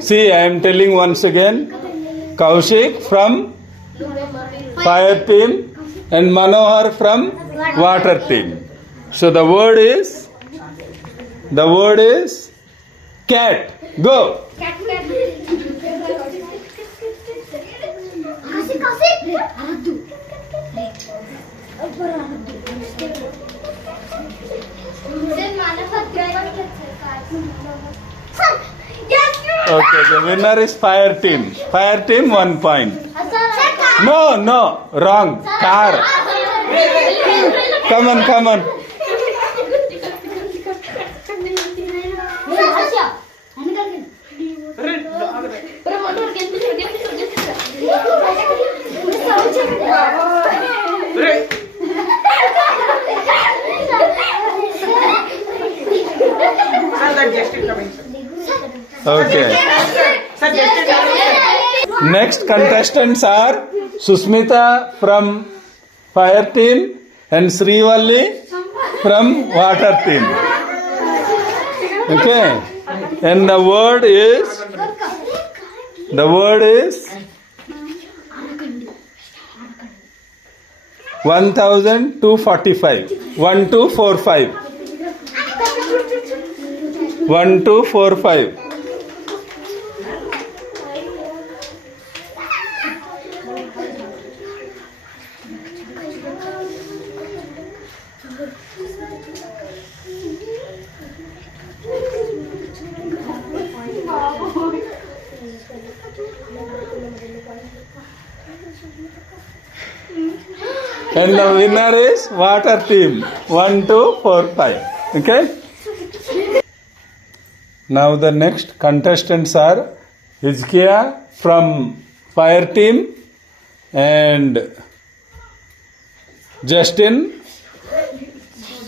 See, I am telling once again. Kaushik from fire team and Manohar from water team. So the word is cat. Go. Okay, the winner is fire team. Fire team 1 point. No, wrong. Car. Come on. Okay. Next contestants are Susmita from fire team and Srivalli from water team. Okay. And the word is 1245. 1245. 1245. And the winner is water team 1245. Okay. Now the next contestants are Hizkiya from fire team and Justin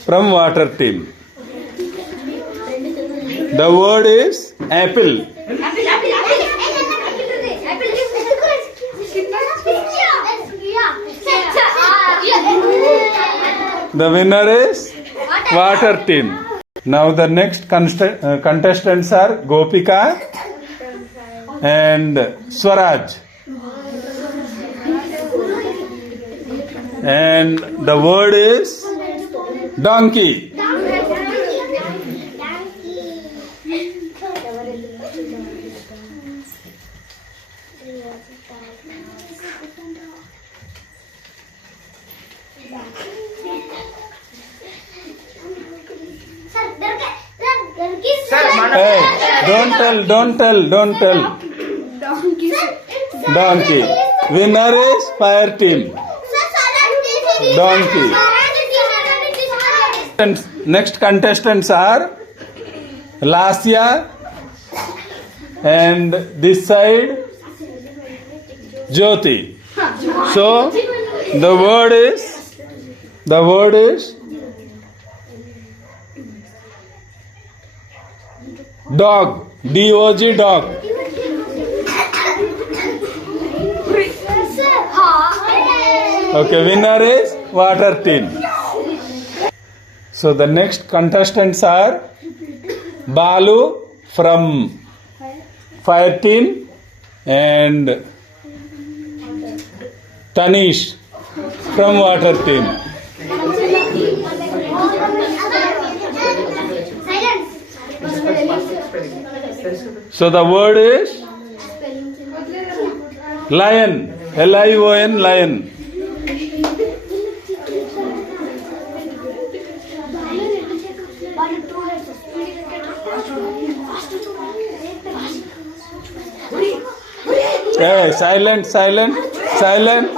from water team. The word is apple. The winner is water team. Now the next contestants are Gopika and Swaraj. And the word is donkey. Hey, don't tell. Donkey. Winner is fire team. Donkey. Next contestants are Lasya and this side Jyoti. So the word is dog. D-O-G, dog. Okay, winner is water team. So the next contestants are Balu from fire team and Tanish from water team. So the word is lion. L-I-O-N, lion. Hey, silent. Silent. Silent.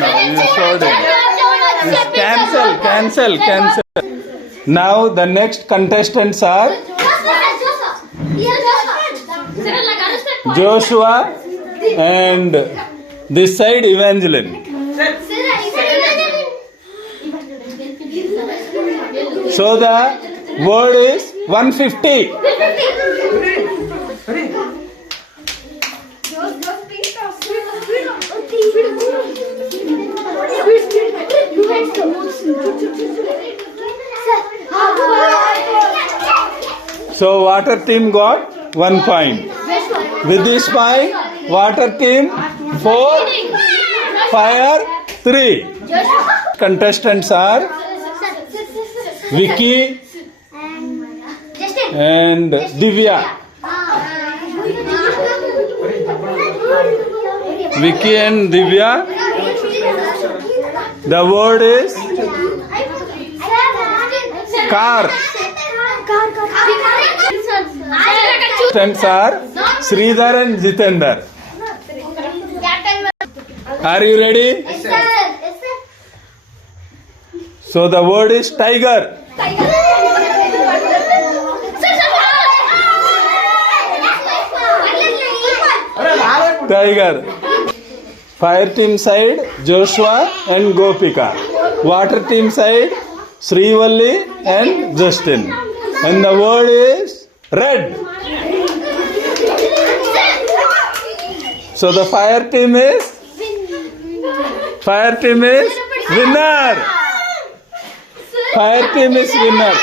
No, you showed it. Cancel. Now the next contestants are Joshua and this side Evangeline. So the word is 150. So water team got 1 point. With this point, water team 4, fire 3. Contestants are Vicky and Divya. Vicky and Divya. The word is car. Contestants are Sridhar and Jitendra. Are you ready? So the word is tiger. Tiger. Fire team side Joshua and Gopika. Water team side Srivalli and Justin. And the word is red. So the fire team is winner. Fire team is winner.